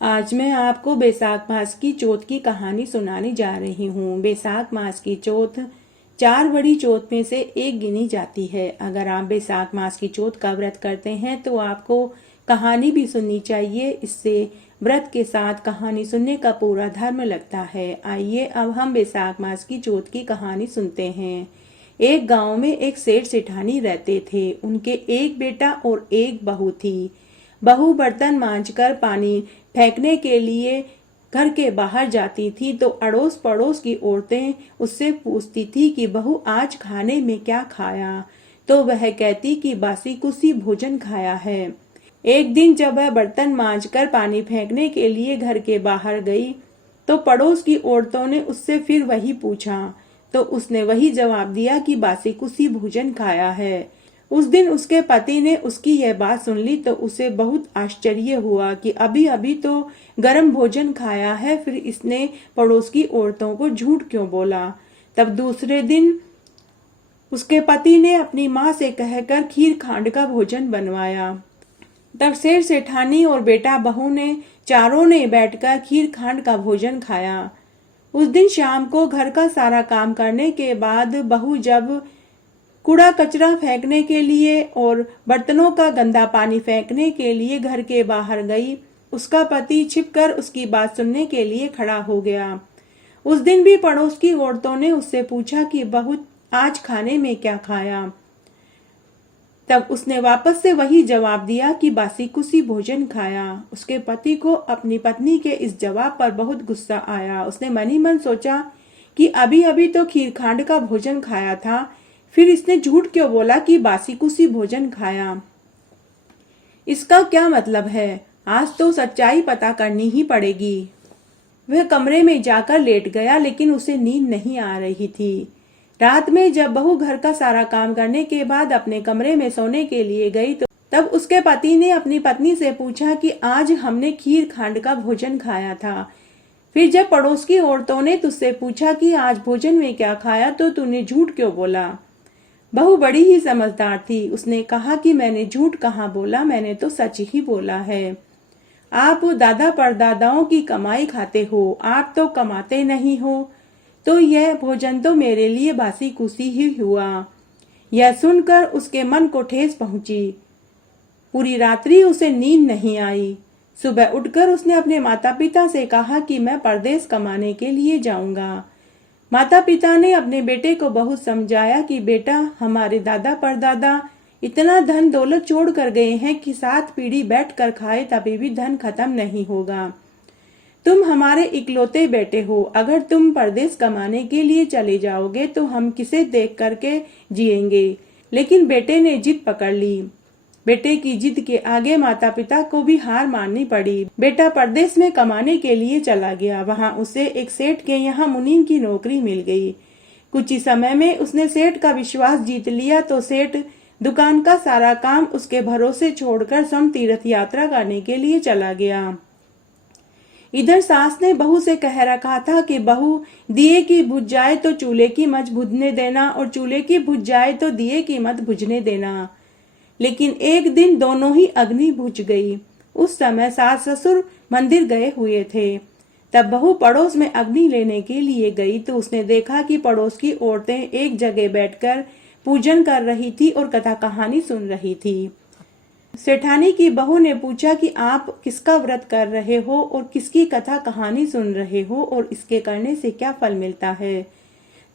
आज मैं आपको बैसाख मास की चौथ की कहानी सुनाने जा रही हूँ। बैसाख मास की चौथ 4 बड़ी चौथ में से एक गिनी जाती है। अगर आप बैसाख मास की चौथ का व्रत करते हैं तो आपको कहानी भी सुननी चाहिए। इससे व्रत के साथ कहानी सुनने का पूरा धर्म लगता है। आइए अब हम बैसाख मास की चौथ की कहानी सुनते हैं। एक गांव में एक सेठ सेठानी रहते थे। उनके एक बेटा और एक बहू थी। बहू बर्तन मांजकर पानी फेंकने के लिए घर के बाहर जाती थी तो अड़ोस पड़ोस की औरतें उससे पूछती थी कि बहू आज खाने में क्या खाया, तो वह कहती कि बासी कुसी भोजन खाया है। एक दिन जब वह बर्तन मांजकर पानी फेंकने के लिए घर के बाहर गई तो पड़ोस की औरतों ने उससे फिर वही पूछा, तो उसने वही जवाब दिया कि बासी कुसी भोजन खाया है। उस दिन उसके पति ने उसकी यह बात सुन ली तो उसे बहुत आश्चर्य हुआ कि अभी अभी तो गर्म भोजन खाया है, फिर इसने पड़ोस की औरतों को झूठ क्यों बोला। तब दूसरे दिन उसके पति ने अपनी माँ से कहकर खीर खांड का भोजन बनवाया। तब सेठ सेठानी और बेटा बहू ने चारों ने बैठकर खीर खांड का भोजन खाया। उस दिन शाम को घर का सारा काम करने के बाद बहू जब कूड़ा कचरा फेंकने के लिए और बर्तनों का गंदा पानी फेंकने के लिए घर के बाहर गई, उसका पति छिपकर उसकी बात सुनने के लिए खड़ा हो गया। उस दिन भी पड़ोस की औरतों ने उससे पूछा कि बहू आज खाने में क्या खाया। तब उसने वापस से वही जवाब दिया कि बासी कुसी भोजन खाया। उसके पति को अपनी पत्नी के इस जवाब पर बहुत गुस्सा आया। उसने मन ही मन सोचा कि अभी अभी तो खीर खांड का भोजन खाया था, फिर इसने झूठ क्यों बोला कि बासी कुसी भोजन खाया। इसका क्या मतलब है, आज तो सच्चाई पता करनी ही पड़ेगी। वह कमरे में जाकर लेट गया लेकिन उसे नींद नहीं आ रही थी। रात में जब बहू घर का सारा काम करने के बाद अपने कमरे में सोने के लिए गई तो तब उसके पति ने अपनी पत्नी से पूछा कि आज हमने खीर खांड का भोजन खाया था। फिर जब पड़ोस की औरतों ने तुझसे पूछा कि आज भोजन में क्या खाया तो तूने झूठ क्यों बोला। बहू बड़ी ही समझदार थी। उसने कहा कि मैंने झूठ कहाँ बोला, मैंने तो सच ही बोला है। आप दादा परदादाओं की कमाई खाते हो, आप तो कमाते नहीं हो, तो यह भोजन तो मेरे लिए बासी कुसी ही हुआ। यह सुनकर उसके मन को ठेस पहुंची। पूरी रात्रि उसे नींद नहीं आई। सुबह उठकर उसने अपने माता पिता से कहा कि मैं परदेश कमाने के लिए जाऊंगा। माता पिता ने अपने बेटे को बहुत समझाया कि बेटा, हमारे दादा परदादा इतना धन दौलत छोड़ कर गए हैं कि 7 पीढ़ी बैठ कर खाए तभी भी धन खत्म नहीं होगा। तुम हमारे इकलौते बेटे हो, अगर तुम परदेश कमाने के लिए चले जाओगे तो हम किसे देख करके जिएंगे। लेकिन बेटे ने जिद पकड़ ली। बेटे की जिद के आगे माता पिता को भी हार माननी पड़ी। बेटा परदेश में कमाने के लिए चला गया। वहां उसे एक सेठ के यहाँ मुनीम की नौकरी मिल गई। कुछ ही समय में उसने सेठ का विश्वास जीत लिया तो सेठ दुकान का सारा काम उसके भरोसे छोड़कर सम तीर्थ यात्रा करने के लिए चला गया। इधर सास ने बहू से कह रखा था कि बहू, दिए की बुझ जाए तो चूल्हे की मत बुझने देना और चूल्हे की बुझ जाए तो दिए की मत बुझने देना। लेकिन एक दिन दोनों ही अग्नि बुझ गई। उस समय सास ससुर मंदिर गए हुए थे। तब बहू पड़ोस में अग्नि लेने के लिए गई तो उसने देखा कि पड़ोस की औरतें एक जगह बैठकर पूजन कर रही थी और कथा कहानी सुन रही थी। सेठानी की बहू ने पूछा कि आप किसका व्रत कर रहे हो और किसकी कथा कहानी सुन रहे हो और इसके करने से क्या फल मिलता है।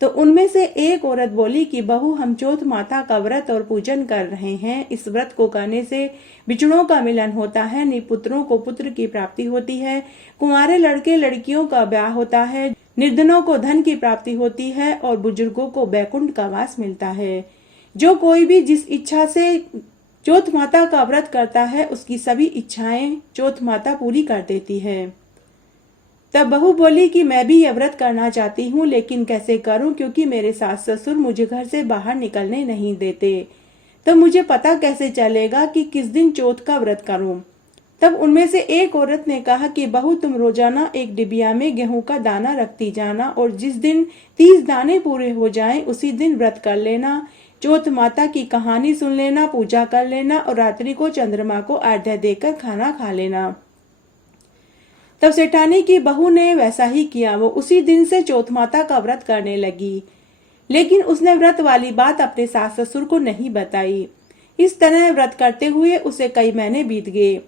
तो उनमें से एक औरत बोली कि बहू, हम चौथ माता का व्रत और पूजन कर रहे हैं। इस व्रत को करने से बिछड़ों का मिलन होता है, निपुत्रों को पुत्र की प्राप्ति होती है, कुंवारे लड़के लड़कियों का ब्याह होता है, निर्धनों को धन की प्राप्ति होती है और बुजुर्गों को बैकुंठ का वास मिलता है। जो कोई भी जिस इच्छा से चौथ माता का व्रत करता है उसकी सभी इच्छाएं चौथ माता पूरी कर देती है। तब बहू बोली कि मैं भी यह व्रत करना चाहती हूँ, लेकिन कैसे करूँ, क्योंकि मेरे सास ससुर मुझे घर से बाहर निकलने नहीं देते। तो मुझे पता कैसे चलेगा कि किस दिन चौथ का व्रत करूँ। तब उनमें से एक औरत ने कहा कि बहू, तुम रोजाना एक डिबिया में गेहूं का दाना रखती जाना और जिस दिन 30 दाने पूरे हो जाएं उसी दिन व्रत कर लेना। चौथ माता की कहानी सुन लेना, पूजा कर लेना और रात्रि को चंद्रमा को अर्घ्य देकर खाना खा लेना। तब सेठानी की बहू ने वैसा ही किया। वो उसी दिन से चौथ माता का व्रत करने लगी, लेकिन उसने व्रत वाली बात अपने सास ससुर को नहीं बताई। इस तरह व्रत करते हुए उसे कई महीने बीत गए।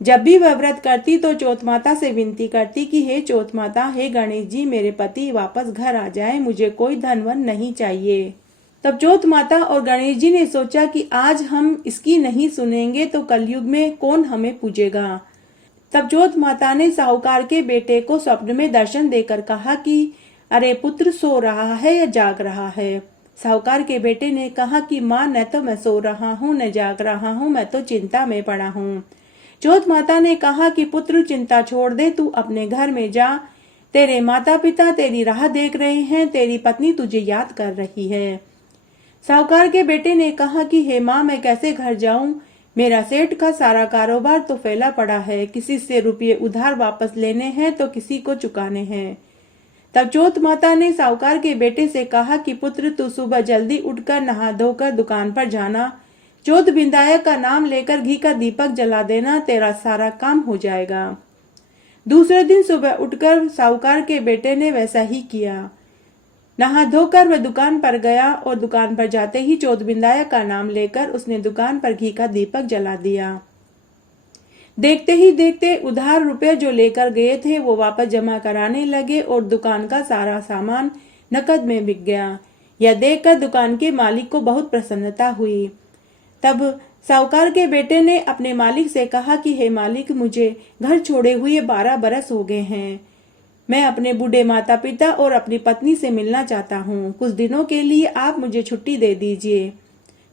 जब भी वह व्रत करती तो चौथ माता से विनती करती कि हे चौथ माता, हे गणेश जी, मेरे पति वापस घर आ जाए, मुझे कोई धन वन नहीं चाहिए। तब चौथ माता और गणेश जी ने सोचा कि आज हम इसकी नहीं सुनेंगे तो कलयुग में कौन हमें पूजेगा। तब चौथ माता ने साहूकार के बेटे को स्वप्न में दर्शन देकर कहा कि अरे पुत्र, सो रहा है या जाग रहा है। साहूकार के बेटे ने कहा कि माँ, न तो मैं सो रहा हूँ न जाग रहा हूँ, मैं तो चिंता में पड़ा हूँ। चौथ माता ने कहा कि पुत्र, चिंता छोड़ दे, तू अपने घर में जा, तेरे माता पिता तेरी राह देख रहे हैं, तेरी पत्नी तुझे याद कर रही है। साहूकार के बेटे ने कहा कि हे माँ, मैं कैसे घर जाऊं, मेरा सेठ का सारा कारोबार तो फैला पड़ा है, किसी से रुपये उधार वापस लेने हैं तो किसी को चुकाने हैं। तब चौथ माता ने साहूकार के बेटे से कहा कि पुत्र, तू सुबह जल्दी उठकर नहा धोकर दुकान पर जाना, चौथ विनायक का नाम लेकर घी का दीपक जला देना, तेरा सारा काम हो जाएगा। दूसरे दिन सुबह उठकर साहूकार के बेटे ने वैसा ही किया। नहा धोकर वह दुकान पर गया और दुकान पर जाते ही चौथ विनायक का नाम लेकर उसने दुकान पर घी का दीपक जला दिया। देखते ही देखते उधार रुपए जो लेकर गए थे वो वापस जमा कराने लगे और दुकान का सारा सामान नकद में बिक गया। यह देखकर दुकान के मालिक को बहुत प्रसन्नता हुई। तब साहूकार के बेटे ने अपने मालिक से कहा कि हे मालिक, मुझे घर छोड़े हुए 12 बरस हो गए हैं। मैं अपने बूढ़े माता पिता और अपनी पत्नी से मिलना चाहता हूँ। कुछ दिनों के लिए आप मुझे छुट्टी दे दीजिए।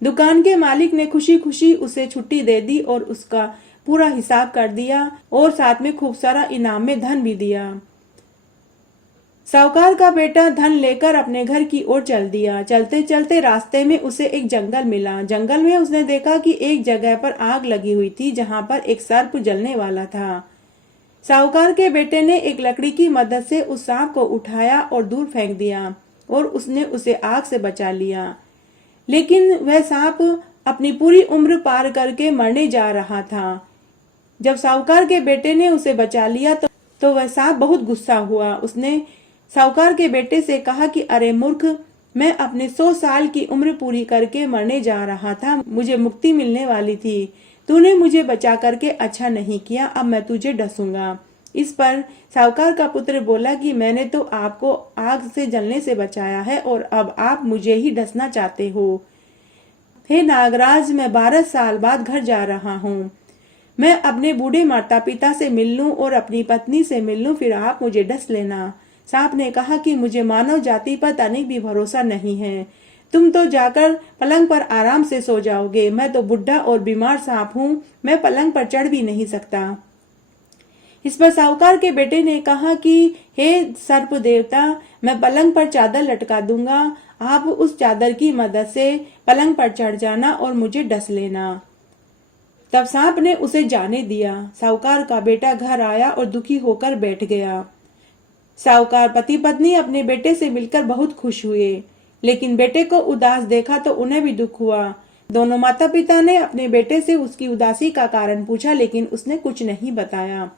दुकान के मालिक ने खुशी खुशी उसे छुट्टी दे दी और उसका पूरा हिसाब कर दिया और साथ में खूब सारा इनाम में धन भी दिया। साहूकार का बेटा धन लेकर अपने घर की ओर चल दिया। चलते चलते रास्ते में उसे एक जंगल मिला। जंगल में उसने देखा कि एक जगह पर आग लगी हुई थी जहां पर एक सर्प जलने वाला था। साहूकार के बेटे ने एक लकड़ी की मदद से उस सांप को उठाया और दूर फेंक दिया और उसने उसे आग से बचा लिया। लेकिन वह सांप अपनी पूरी उम्र पार करके मरने जा रहा था। जब साहूकार के बेटे ने उसे बचा लिया तो वह सांप बहुत गुस्सा हुआ। उसने साहूकार के बेटे से कहा कि अरे मूर्ख, मैं अपने 100 साल की उम्र पूरी करके मरने जा रहा था, मुझे मुक्ति मिलने वाली थी, तूने मुझे बचा करके अच्छा नहीं किया, अब मैं तुझे डसूंगा। इस पर साहूकार का पुत्र बोला कि मैंने तो आपको आग से जलने से बचाया है और अब आप मुझे ही डसना चाहते हो। हे नागराज, मैं 12 साल बाद घर जा रहा हूँ। मैं अपने बूढ़े माता पिता से मिल लूं और अपनी पत्नी से मिल लूं, फिर आप मुझे डस लेना। सांप ने कहा कि मुझे मानव जाति पर तनिक भी भरोसा नहीं है, तुम तो जाकर पलंग पर आराम से सो जाओगे। मैं तो बुढ़ा और बीमार सांप हूँ, मैं पलंग पर चढ़ भी नहीं सकता। इस पर साहूकार के बेटे ने कहा कि हे सर्प देवता, मैं पलंग पर चादर लटका दूंगा, आप उस चादर की मदद से पलंग पर चढ़ जाना और मुझे डस लेना। तब सांप ने उसे जाने दिया। साहूकार का बेटा घर आया और दुखी होकर बैठ गया। साहूकार पति पत्नी अपने बेटे से मिलकर बहुत खुश हुए, लेकिन बेटे को उदास देखा तो उन्हें भी दुख हुआ। दोनों माता पिता ने अपने बेटे से उसकी उदासी का कारण पूछा, लेकिन उसने कुछ नहीं बताया।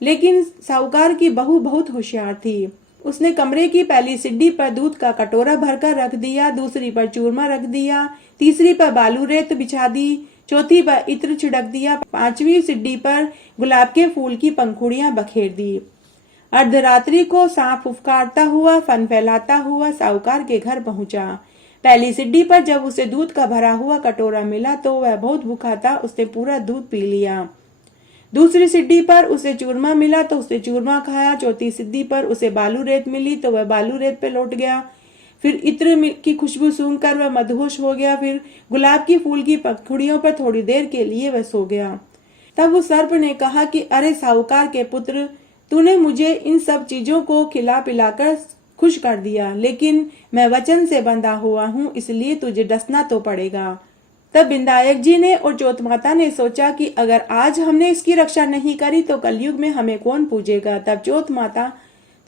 लेकिन साहूकार की बहू बहुत होशियार थी। उसने कमरे की पहली सीढ़ी पर दूध का कटोरा भरकर रख दिया, दूसरी पर चूरमा रख दिया, तीसरी पर बालू रेत बिछा दी, चौथी पर इत्र छिड़क दिया, पांचवी सीढ़ी पर गुलाब के फूल की पंखुड़ियां बखेर दी। अर्धरात्रि को सांप फुफकारता हुआ, फन फैलाता हुआ साहूकार के घर पहुंचा। पहली सीढ़ी पर जब उसे दूध का भरा हुआ कटोरा मिला तो वह बहुत भूखा था, उसने पूरा दूध पी लिया। दूसरी सीढ़ी पर उसे चूरमा मिला तो उसने चूरमा खाया। चौथी सीढ़ी पर उसे बालू रेत मिली तो वह बालू रेत पे लौट गया। फिर इत्र की खुशबू सूंघकर वह मदहोश हो गया। फिर गुलाब की फूल की पंखुड़ियों पर थोड़ी देर के लिए वह सो गया। तब उस सर्प ने कहा कि अरे साहूकार के पुत्र, तूने मुझे इन सब चीजों को खिला पिलाकर खुश कर दिया, लेकिन मैं वचन से बंधा हुआ हूँ, इसलिए तुझे डसना तो पड़ेगा। तब विनायक जी ने और चौथ माता ने सोचा कि अगर आज हमने इसकी रक्षा नहीं करी तो कलयुग में हमें कौन पूजेगा। तब चौथ माता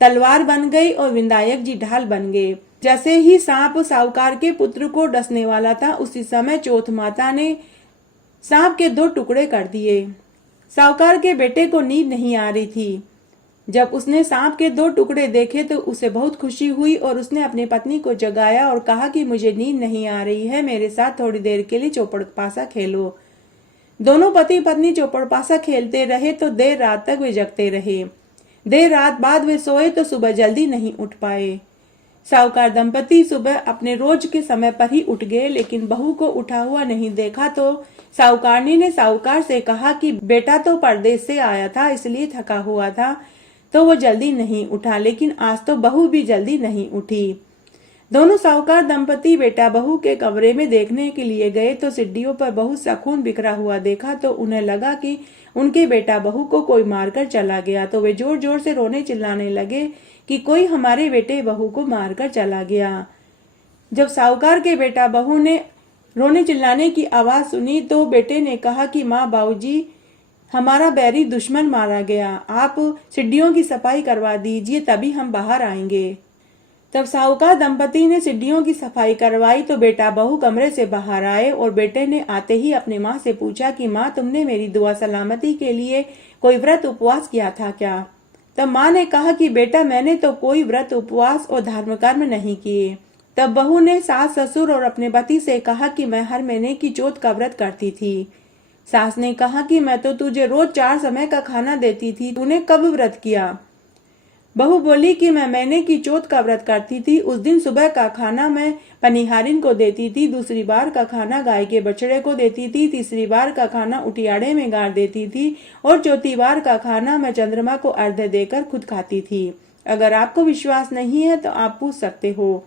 तलवार बन गई और विनायक जी ढाल बन गए। जैसे ही सांप साहूकार के पुत्र को डसने वाला था, उसी समय चौथ माता ने सांप के 2 टुकड़े कर दिए। साहूकार के बेटे को नींद नहीं आ रही थी। जब उसने सांप के 2 टुकड़े देखे तो उसे बहुत खुशी हुई और उसने अपनी पत्नी को जगाया और कहा कि मुझे नींद नहीं आ रही है, मेरे साथ थोड़ी देर के लिए चौपड़ पासा खेलो। दोनों पति पत्नी चौपड़ पासा खेलते रहे तो देर रात तक वे जगते रहे। देर रात बाद वे सोए तो सुबह जल्दी नहीं उठ पाए। साहूकार दंपति सुबह अपने रोज के समय पर ही उठ गए, लेकिन बहू को उठा हुआ नहीं देखा तो साहूकारनी ने साहूकार से कहा कि बेटा तो परदेश से आया था इसलिए थका हुआ था तो वो जल्दी नहीं उठा, लेकिन आज तो बहू भी जल्दी नहीं उठी। दोनों साहूकार दंपति बेटा बहू के कमरे में देखने के लिए गए तो सीढ़ियों पर बहुत सा खून बिखरा हुआ देखा तो उन्हें लगा कि उनके बेटा बहू को कोई मारकर चला गया। तो वे जोर जोर से रोने चिल्लाने लगे कि कोई हमारे बेटे बहू को मारकर चला गया। जब साहूकार के बेटा बहू ने रोने चिल्लाने की आवाज सुनी तो बेटे ने कहा कि माँ, बाबूजी, हमारा बैरी दुश्मन मारा गया, आप सीढ़ियों की सफाई करवा दीजिए तभी हम बाहर आएंगे। तब साहूकार दंपति ने सीढ़ियों की सफाई करवाई तो बेटा बहू कमरे से बाहर आए और बेटे ने आते ही अपनी माँ से पूछा कि माँ, तुमने मेरी दुआ सलामती के लिए कोई व्रत उपवास किया था क्या? तब माँ ने कहा कि बेटा, मैंने तो कोई व्रत उपवास और धर्म कर्म नहीं किए। तब बहू ने सास ससुर और अपने पति से कहा कि मैं हर महीने की चौथ का व्रत करती थी। सास ने कहा कि मैं तो तुझे रोज 4 समय का खाना देती थी, तूने कब व्रत किया? बहू बोली कि मैं महीने की चौथ का व्रत करती थी। उस दिन सुबह का खाना मैं पनिहारिन को देती थी, दूसरी बार का खाना गाय के बछड़े को देती थी, तीसरी बार का खाना उटियाड़े में गाड़ देती थी और चौथी बार का खाना मैं चंद्रमा को अर्घ्य देकर खुद खाती थी। अगर आपको विश्वास नहीं है तो आप पूछ सकते हो।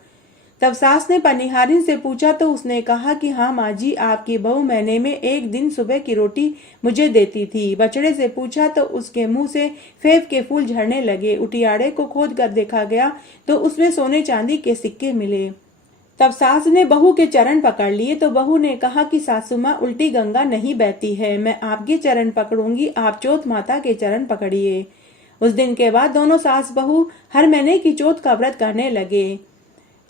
तब सास ने पनिहारिन से पूछा तो उसने कहा कि हाँ माँ जी, आपकी बहू महीने में एक दिन सुबह की रोटी मुझे देती थी। बछड़े से पूछा तो उसके मुंह से फेफ के फूल झड़ने लगे। उटियाड़े को खोद कर देखा गया तो उसमें सोने चांदी के सिक्के मिले। तब सास ने बहू के चरण पकड़ लिए तो बहू ने कहा कि सासू माँ, उल्टी गंगा नहीं बहती है, मैं आपके चरण पकड़ूंगी, आप चौथ माता के चरण पकड़िए। उस दिन के बाद दोनों सास बहू हर महीने की चौथ का व्रत करने लगे।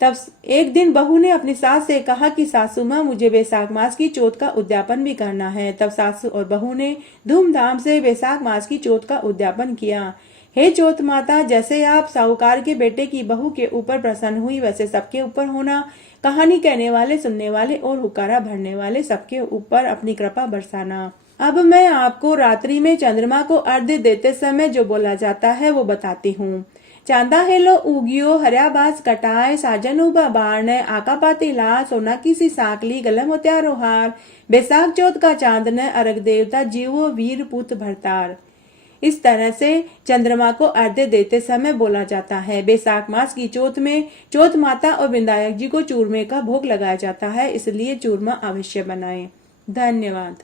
तब एक दिन बहू ने अपनी सास से कहा कि सासू माँ, मुझे वैशाख मास की चौथ का उद्यापन भी करना है। तब सासू और बहू ने धूमधाम से वैशाख मास की चौथ का उद्यापन किया। हे चौथ माता, जैसे आप साहूकार के बेटे की बहू के ऊपर प्रसन्न हुई वैसे सबके ऊपर होना। कहानी कहने वाले, सुनने वाले और हुक्कारा भरने वाले सबके ऊपर अपनी कृपा बरसाना। अब मैं आपको रात्रि में चंद्रमा को अर्घ्य देते समय जो बोला जाता है वो बताती हूँ। चांदा हेलो उगियो, हरिया बास कटाए, साजन उबा बाण, आका पाती ला, सोना की सी साकली, गलम हो त्यारो हार, बैसाख चौथ का चांद न, अर्घ देवता जीवो वीर पुत भरतार। इस तरह से चंद्रमा को अर्घ्य देते समय बोला जाता है। बैसाख मास की चौथ में चौथ माता और विनायक जी को चूरमे का भोग लगाया जाता है, इसलिए चूरमा अवश्य बनाएं। धन्यवाद।